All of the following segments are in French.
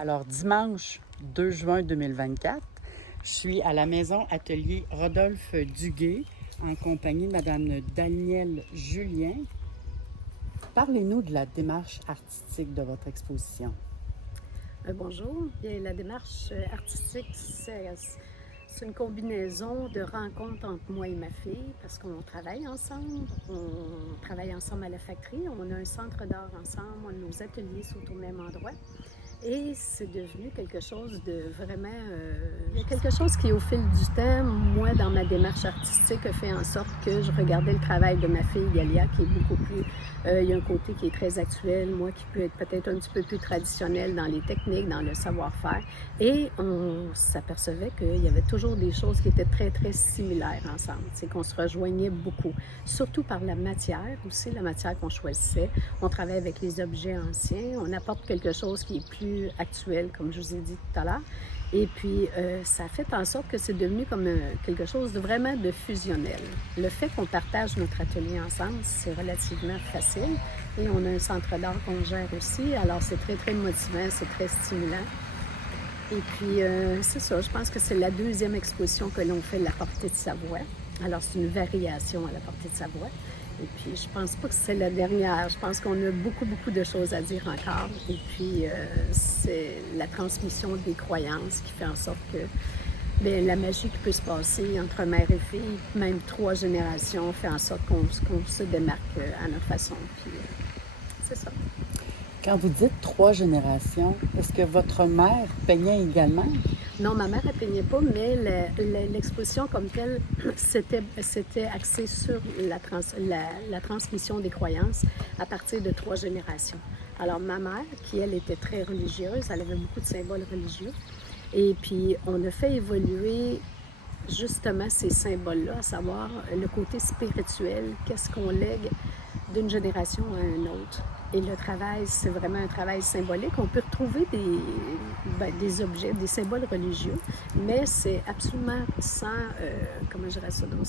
Alors, dimanche 2 juin 2024, je suis à la maison atelier Rodolphe Duguay en compagnie de Mme Danielle Julien. Parlez-nous de la démarche artistique de votre exposition. Bonjour. Bien, la démarche artistique, c'est une combinaison de rencontres entre moi et ma fille parce qu'on travaille ensemble. On travaille ensemble à la factory. On a un centre d'art ensemble. Nos ateliers sont au même endroit. Et c'est devenu quelque chose de vraiment... il y a quelque chose qui, au fil du temps, moi, dans ma démarche artistique, a fait en sorte que je regardais le travail de ma fille, Galia, qui est beaucoup plus... il y a un côté qui est très actuel, moi, qui peut être peut-être un petit peu plus traditionnel dans les techniques, dans le savoir-faire. Et on s'apercevait qu'il y avait toujours des choses qui étaient très, très similaires ensemble. C'est qu'on se rejoignait beaucoup, surtout par la matière aussi, la matière qu'on choisissait. On travaille avec les objets anciens, on apporte quelque chose qui est plus actuel, comme je vous ai dit tout à l'heure. Et puis, ça a fait en sorte que c'est devenu comme quelque chose de vraiment de fusionnel. Le fait qu'on partage notre atelier ensemble, c'est relativement facile. Et on a un centre d'art qu'on gère aussi, alors c'est très, très motivant, c'est très stimulant. Et puis, c'est ça, je pense que c'est la deuxième exposition que l'on fait de la portée de Savoie. Alors, c'est une variation à la portée de Savoie. Et puis, je pense pas que c'est la dernière. Je pense qu'on a beaucoup, beaucoup de choses à dire encore. Et puis, c'est la transmission des croyances qui fait en sorte que bien, la magie qui peut se passer entre mère et fille, même 3 générations, fait en sorte qu'on se démarque à notre façon. Puis, c'est ça. Quand vous dites 3 générations, est-ce que votre mère peignait également? Non, ma mère ne peignait pas, mais l'exposition comme telle, c'était axé sur la transmission des croyances à partir de 3 générations. Alors, ma mère, qui elle était très religieuse, elle avait beaucoup de symboles religieux. Et puis, on a fait évoluer justement ces symboles-là, à savoir le côté spirituel, qu'est-ce qu'on lègue d'une génération à une autre. Et le travail, c'est vraiment un travail symbolique. On peut retrouver des objets, des symboles religieux, mais c'est absolument comment je dirais ça, donc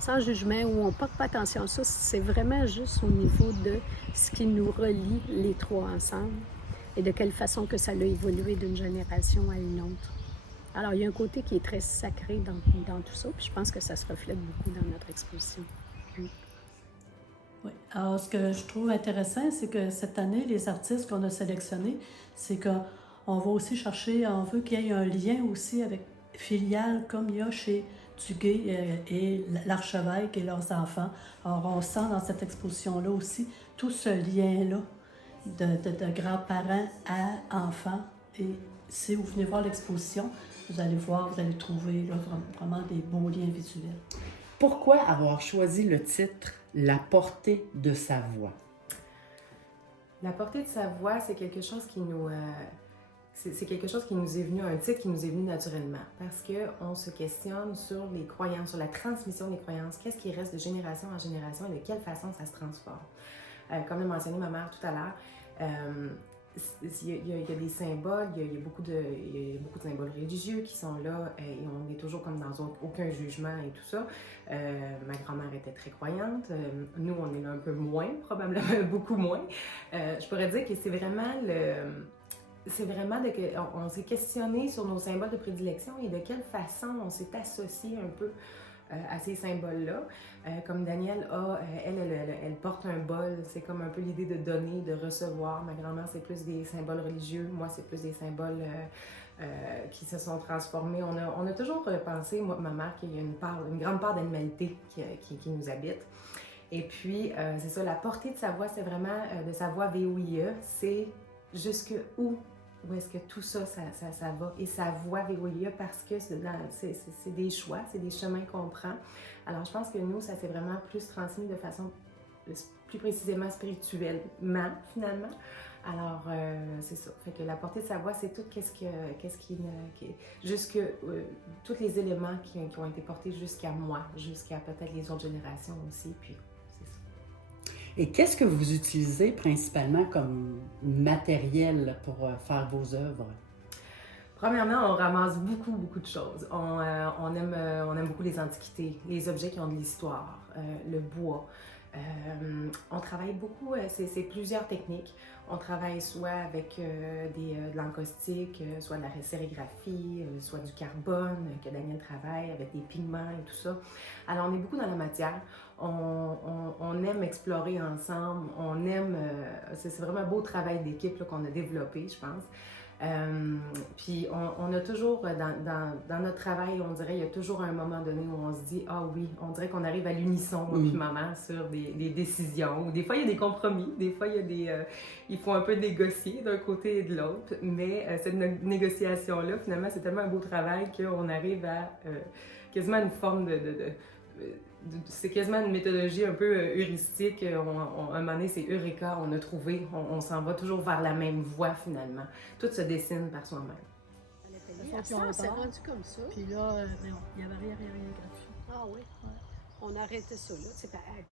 sans jugement, où on ne porte pas attention à ça. C'est vraiment juste au niveau de ce qui nous relie les 3 ensemble et de quelle façon que ça a évolué d'une génération à une autre. Alors, il y a un côté qui est très sacré dans tout ça, puis je pense que ça se reflète beaucoup dans notre exposition. Oui. Alors, ce que je trouve intéressant, c'est que cette année, les artistes qu'on a sélectionnés, c'est qu'on va aussi chercher, on veut qu'il y ait un lien aussi avec filial, comme il y a chez Duguay et l'Archevêque et leurs enfants. Alors, on sent dans cette exposition-là aussi tout ce lien-là de grands-parents à enfants. Et si vous venez voir l'exposition, vous allez voir, vous allez trouver là, vraiment des beaux liens visuels. Pourquoi avoir choisi le titre « La portée de Savoie » ? La portée de Savoie, c'est quelque chose qui nous... c'est quelque chose qui nous est venu, un titre qui nous est venu naturellement, parce qu'on se questionne sur les croyances, sur la transmission des croyances, qu'est-ce qui reste de génération en génération et de quelle façon ça se transforme. Comme l'a mentionné ma mère tout à l'heure, il y a des symboles, il y a beaucoup de symboles religieux qui sont là et on est toujours comme dans aucun jugement et tout ça. Ma grand-mère était très croyante, nous on est là un peu moins, probablement beaucoup moins. Je pourrais dire que c'est vraiment on s'est questionné sur nos symboles de prédilection et de quelle façon on s'est associé un peu à ces symboles-là. Comme Danielle elle porte un bol, c'est comme un peu l'idée de donner, de recevoir. Ma grand-mère, c'est plus des symboles religieux, moi, c'est plus des symboles qui se sont transformés. On a toujours pensé, moi ma mère, qu'il y a une grande part d'animalité qui nous habite. Et puis, c'est ça, la portée de Savoie, c'est vraiment de Savoie VOIE, c'est jusque où est-ce que tout ça va. Et Savoie VOIE parce que c'est des choix, c'est des chemins qu'on prend. Alors, je pense que nous, ça s'est vraiment plus transmis de façon plus précisément spirituellement, finalement. Alors, c'est ça. Fait que la portée de Savoie, c'est tout tous les éléments qui ont été portés jusqu'à moi, jusqu'à peut-être les autres générations aussi, puis c'est ça. Et qu'est-ce que vous utilisez principalement comme matériel pour faire vos œuvres? Premièrement, on ramasse beaucoup de choses. On aime beaucoup les antiquités, les objets qui ont de l'histoire, le bois. On travaille beaucoup, c'est plusieurs techniques. On travaille soit avec de l'encaustique, soit de la sérigraphie, soit du carbone que Daniel travaille, avec des pigments et tout ça. Alors, on est beaucoup dans la matière. On aime explorer ensemble. On aime... c'est vraiment un beau travail d'équipe qu'on a développé, je pense. Puis on a toujours, dans notre travail, on dirait, il y a toujours un moment donné où on se dit, ah oui, on dirait qu'on arrive à l'unisson, moi puis maman, sur des décisions. Ou des fois, il y a des compromis, des fois, il faut un peu négocier d'un côté et de l'autre, mais cette négociation-là, finalement, c'est tellement un beau travail qu'on arrive à quasiment une forme c'est quasiment une méthodologie un peu heuristique. Un moment donné, c'est Eureka, on a trouvé, on s'en va toujours vers la même voie finalement. Tout se dessine par soi-même. À l'atelier, c'est rendu comme ça. Puis là, il n'y avait rien gratuit. Ah oui? Ouais. On a arrêté ça là.